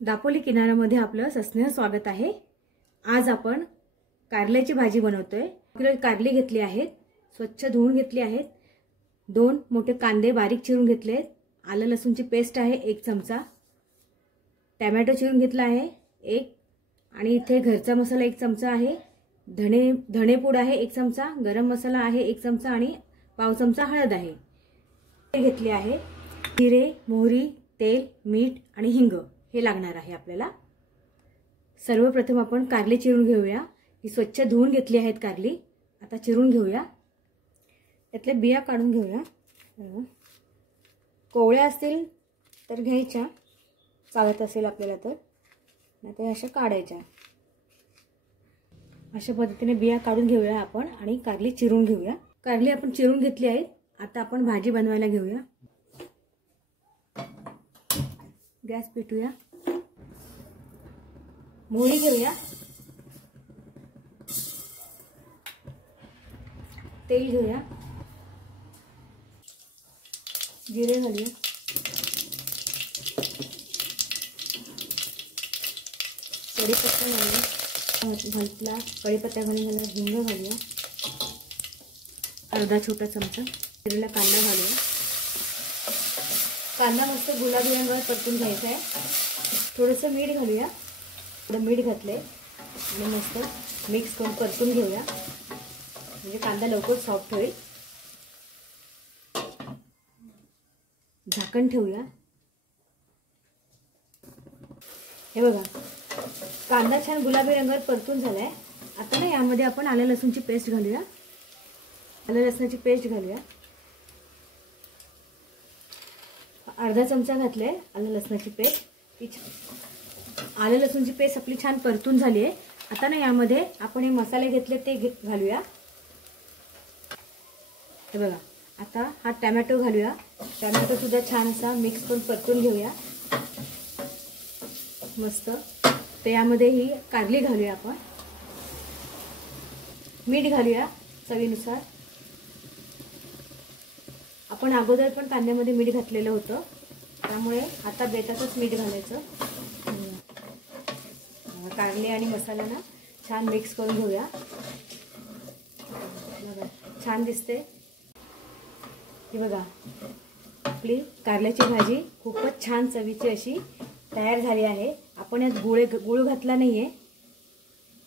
दापोली किनाऱ्यामध्ये आपलं सस्नेह स्वागत आहे। आज आपण कारल्याची भाजी बनवतोय। किलो कारली घेतली आहेत, स्वच्छ धुवून घेतली आहेत। 2 मोठे कांदे बारीक चिरून घेतलेत। आलं लसूणची पेस्ट आहे 1 चमचा। टोमॅटो चिरून घेतला आहे 1 आणि इथे घरचा मसाला 1 चमचा आहे। धणेपूड आहे 1 चमचा, गरम मसाला आहे 1 चमचा आणि पाव चमचा हळद आहे। घेतली आहे जिरे, मोहरी, तेल, मीठ आणि हिंग हे लागणार आहे आपल्याला। सर्वप्रथम आपण कारली चिरून घेऊया। ही स्वच्छ धुवून घेतली आहेत कारली। आता चिरून घेऊया। त्यातले बिया काढून घेऊया। कोवळ्या असतील तर घ्यायच्या, चालत असेल आपल्याला तर, नाहीतर अशा काढायच्या। अशा पद्धतीने बिया काढून घेऊया आपण आणि कारली चिरून घेऊया। कारली आपण चिरून घेतली आहे। आता आपण भाजी बनवायला घेऊया। गॅस पेटूया। मोहरी घेऊया, तेल घेऊया, जिरे घालूया, कढीपत्ता घालूया, कढीपत्ता घालून हिंग घालूया, अर्धा छोटा चमचा चिरलेला कांदा घालूया। कांदा मस्त गुलाबी रंगावर परतून घ्यायचा आहे। थोडंसं मीठ घालूया, थोडं मीठ घातले आणि मस्त मिक्स करून परतून घेऊया, म्हणजे कांदा लवकर सॉफ्ट होईल। झाकण ठेवूया। हे बघा, कांदा छान गुलाबी रंगावर परतून झालाय। आता ना यामध्ये आपण आलं लसूणची पेस्ट घालूया। आलं लसणाची पेस्ट घालूया, अर्धा चमचा घातले आलं लसणाची पेस्ट। आलं लसूणची पेस्ट आपली छान परतून झाली आहे। आता ना यामध्ये आपण हे मसाले घेतले ते घालूया। हे बघा, आता हा टोमॅटो घालूया। टोमॅटो सुद्धा छान असा मिक्स करून परतून घेऊया मस्त। तर यामध्ये ही कारली घालूया आपण। मीठ घालूया चवीनुसार। आपण अगोदर पण कांद्यामध्ये मीठ घातलेलं होतं, त्यामुळे आता बेतातच मीठ घालायचं। कारली आणि मसाला ना छान मिक्स करून घेऊया। बघा छान दिसते। ही बघा, आपली कारल्याची भाजी खूपच छान चवीची अशी तयार झाली आहे। आपण यात गुळ घातला नाहीये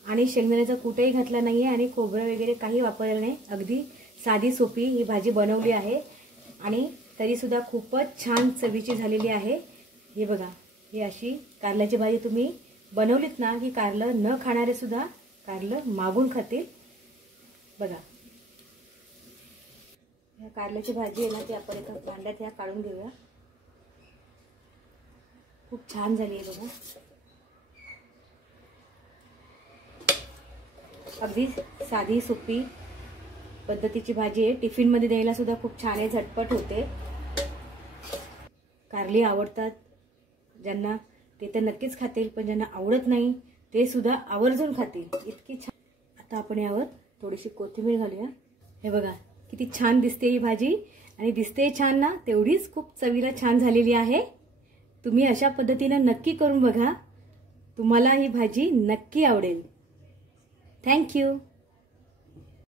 आणि शेंगदाण्याचा कूटही घातला नाहीये आणि खोबरं वगैरे काही वापरलं नाही। अगदी साधी सोपी ही भाजी बनवली आहे आणि तरी सुद्धा खूपच छान चवीची झालेली आहे। हे बघा, ही अशी कारल्याची भाजी तुम्ही बनवलीत ना की कारलं न खाणारे सुद्धा कारलं मागून खातील। बघा, या कारल्याची भाजी आहे ना ती आपण एका भांड्यात काढून घेऊया। खूप छान झाली आहे बघा, अगदी साधी सोपी पद्धतीची भाजी आहे। टिफिन मध्ये द्यायला सुद्धा खूप छान आहे, झटपट होते। कारली आवडतात ज्यांना ते तर नक्कीच खातील, पण ज्यांना आवडत नाही ते सुद्धा आवर्जून खातील, इतकी छान। आता आपण यावर थोडीशी कोथिंबीर घालूया। हे बघा किती छान दिसते ही भाजी, आणि दिसते छान ना तेवढीच खूप चवीला छान झालेली आहे। तुम्ही अशा पद्धतीने नक्की करून बघा, तुम्हाला ही भाजी नक्की आवडेल। Thank you.